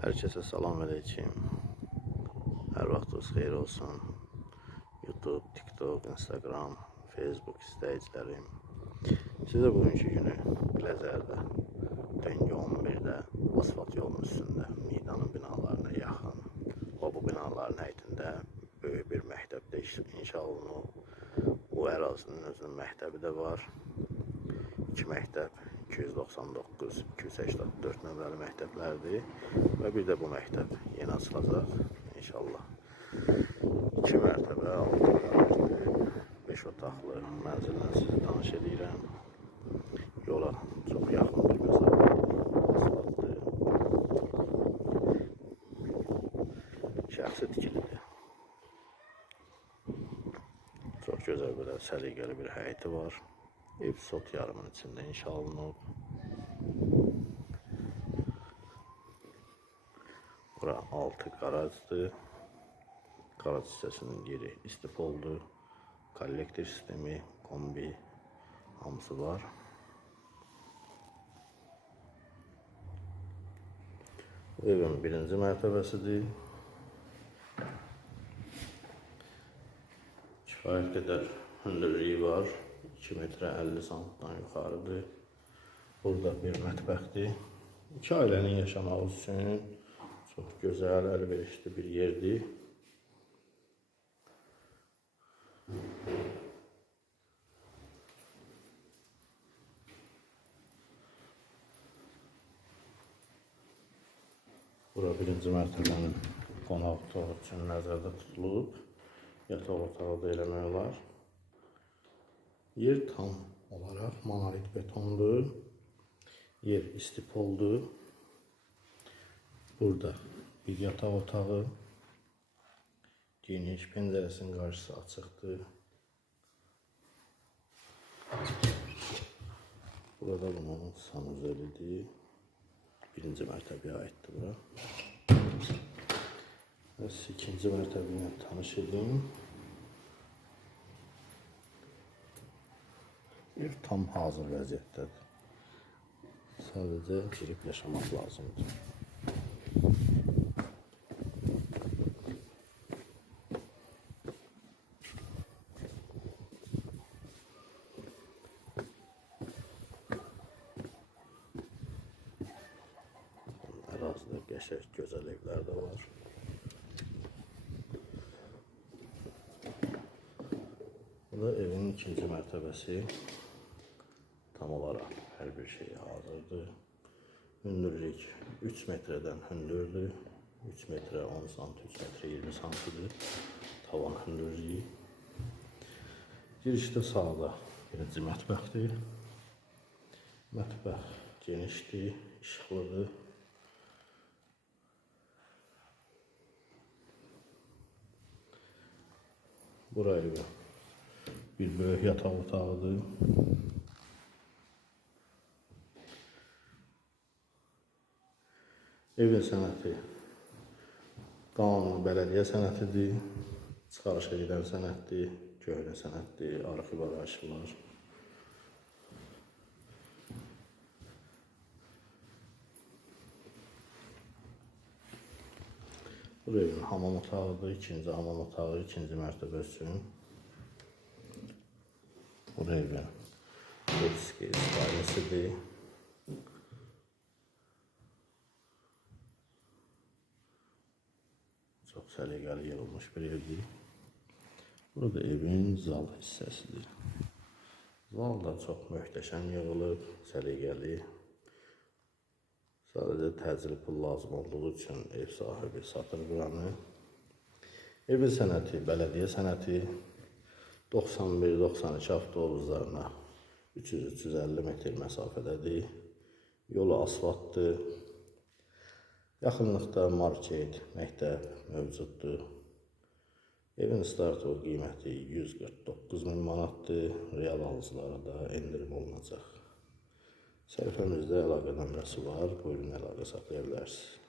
Herkese salam aleyküm. Her vaxtınız xeyir olsun. YouTube, TikTok, Instagram, Facebook izləyicilərim. Sizə bugünkü günü Biləcərdə, döngü 11'də asfalt yolun üstündə Midanın binalarına yaxın və bu binaların həyətində böyük bir məktəbdə inşa olunub. Bu ərazinin özünün məktəbi də var. İki məktəb 299, 284 nömrəli məktəblərdir və bir də bu məktəb yeni açılacaq inşallah. 2 mərtəbə, 6 qarajlı, 5 otaqlı mənzillə sizi tanış edirəm. Yola çox yaxın bir məsafədir, asfaltdır. Şəxsi tikilidir. Çox gözəl belə səliqəli bir həyəti var. Ev sot yarımın içində inşa olunub. Bura 6 qarajdır. Qaraj hissəsinin yeri istipoldur. Kollektor sistemi, kombi hamısı var. Bu evin birinci mərtəbəsidir. Kifayət qədər hündürlüyü var. 2 metre 50 santimdən yuxarıdır. Burada bir mətbəxdir. İki ailənin yaşamaq üçün çox gözəl, əlverişli bir yerdir. Bura birinci mərtəbənin qonaq otağı üçün nəzərdə tutulub. Yataq otağı da eləmək olar. Yer tam olarak monolit betondur. Yer istipoldur. Burada bir yataq otağı. Geniş, pəncərəsinin qarşısı açıqdır. Burada bunun sanuzelidir. Birinci mərtəbəyə aiddir bura. İkinci mərtəbəyə tanış edin. Ev tam hazır vəziyyətdədir. Sadəcə girib yaşamaq lazımdır. Ərazidə qəşəng, gözəl evlər də var. Bu da evin ikinci mərtəbəsi. Tam olarak her bir şey hazırdır. Hündürlük 3 metreden hündürdür. 3 metre 10 santim, 3 metre 20 santimdir. Tavan hündürlüğü. Girişdə sağda birinci mətbəxdir. Mətbəx genişdir, işıqlıdır. Burayı bir böyük yataq otağıdır. Evin sənəti qanuni bələdiyyə sənətidir, çıxarış edən sənətdir, köhnə sənətdir, arxiv arayışı var. Bu evin hamam otağıdır, ikinci hamam otağı, ikinci mərtəbə üçün. Bu evin eski dairəsidir. Çok səliqəli yığılmış bir evdir. Burada evin zal hissəsidir. Zal da çox möhtəşəm yığılıb, səliqəli. Sadəcə təcili pul lazım olduğu üçün ev sahibi satır buranı. Evin sənəti, bələdiyyə sənəti 91-92 avtobuslarına 300-350 metr məsafədədir. Yolu asfaltdır. Yaxınlıqda market, məktəb mövcuddur. Evin startı qiyməti 149.000 manatdır. Real alıcılara da endirim olunacaq. Səhifəmizdə əlaqə nömrəsi var. Buyurun əlaqə saxlaya bilərsiniz.